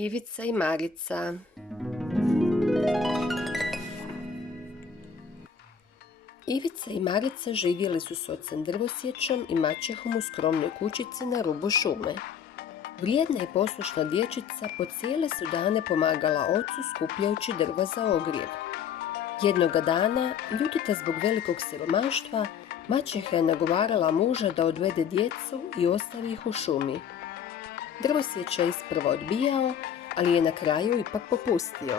Ivica i Marica. Ivica i Marica živjeli su s ocem drvosječom i maćehom u skromnoj kućici na rubu šume. Vrijedna i poslušna dječica po cijele su dane pomagala ocu skupljajući drva za ogrjev. Jednoga dana, ljutita zbog velikog siromaštva, maćeha je nagovarala muža da odvede djecu i ostavi ih u šumi. Drvosjeća je isprva odbijao, ali je na kraju ipak popustio.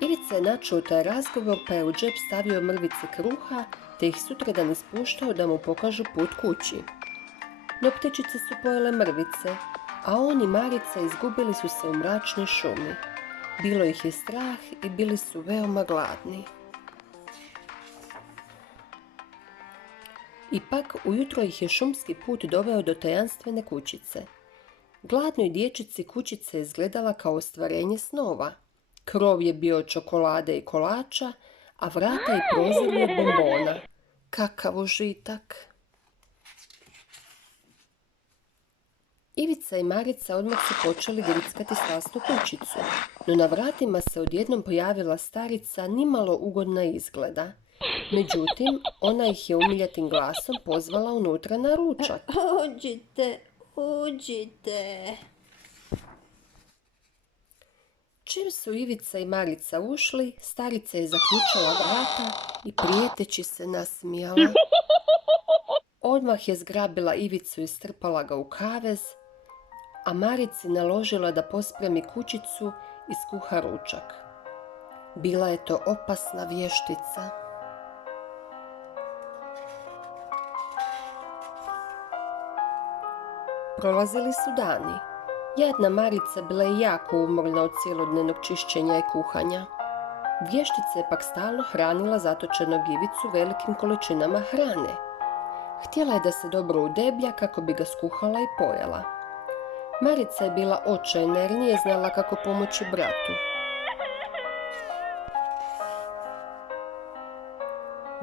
Ivica je načuo taj razgovor pa je u džep stavio mrvice kruha te ih sutradan ispuštao da mu pokažu put kući. No ptičice su pojele mrvice, a on i Marica izgubili su se u mračnoj šumi. Bilo ih je strah i bili su veoma gladni. Ipak, ujutro ih je šumski put doveo do tajanstvene kućice. Gladnoj dječici kućica je izgledala kao ostvarenje snova. Krov je bio od čokolade i kolača, a vrata i prozori od bombona. Kakav užitak! Ivica i Marica odmah su počeli grickati slasnu kućicu, no na vratima se odjednom pojavila starica nimalo ugodna izgleda. Međutim, ona ih je umiljatim glasom pozvala unutra na ručak. Uđite, uđite. Čim su Ivica i Marica ušli, starica je zaključala vrata i prijeteći se nasmijala. Odmah je zgrabila Ivicu i strpala ga u kavez, a Marici naložila da pospremi kućicu i skuha ručak. Bila je to opasna vještica. Prolazili su dani. Jadna Marica bila je jako umorna od cijelodnevnog čišćenja i kuhanja. Vještica je pak stalno hranila zatočenog Ivicu velikim količinama hrane. Htjela je da se dobro udeblja kako bi ga skuhala i pojela. Marica je bila očajna jer nije znala kako pomoći bratu.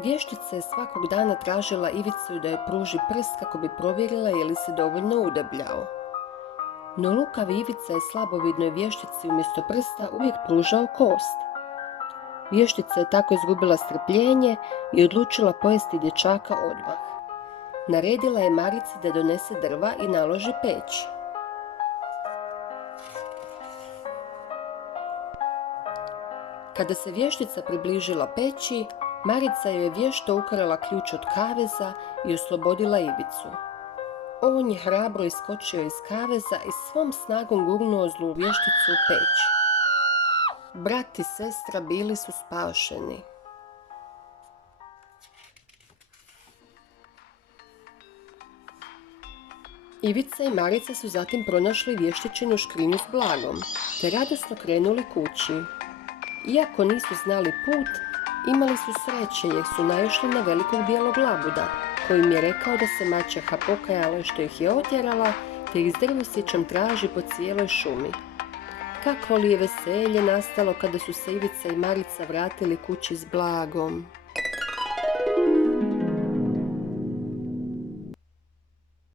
Vještica je svakog dana tražila Ivicu da joj pruži prst kako bi provjerila je li se dovoljno udebljao. No lukavi Ivica je slabovidnoj vještici umjesto prsta uvijek pružao kost. Vještica je tako izgubila strpljenje i odlučila pojesti dječaka odmah. Naredila je Marici da donese drva i naloži peć. Kada se vještica približila peći, Marica joj je vješto ukrala ključ od kaveza i oslobodila Ivicu. On je hrabro iskočio iz kaveza i svom snagom gurnuo zlu vješticu u peć. Brat i sestra bili su spašeni. Ivica i Marica su zatim pronašli vještičinu škrinju s blagom, te radosno krenuli kući. Iako nisu znali put, imali su sreće jer su naišli na velikog bijelog labuda, koji im je rekao da se maćeha pokajala što ih je otjerala, te ih s drvosjećom traži po cijeloj šumi. Kakvo li je veselje nastalo kada su se Ivica i Marica vratili kući s blagom.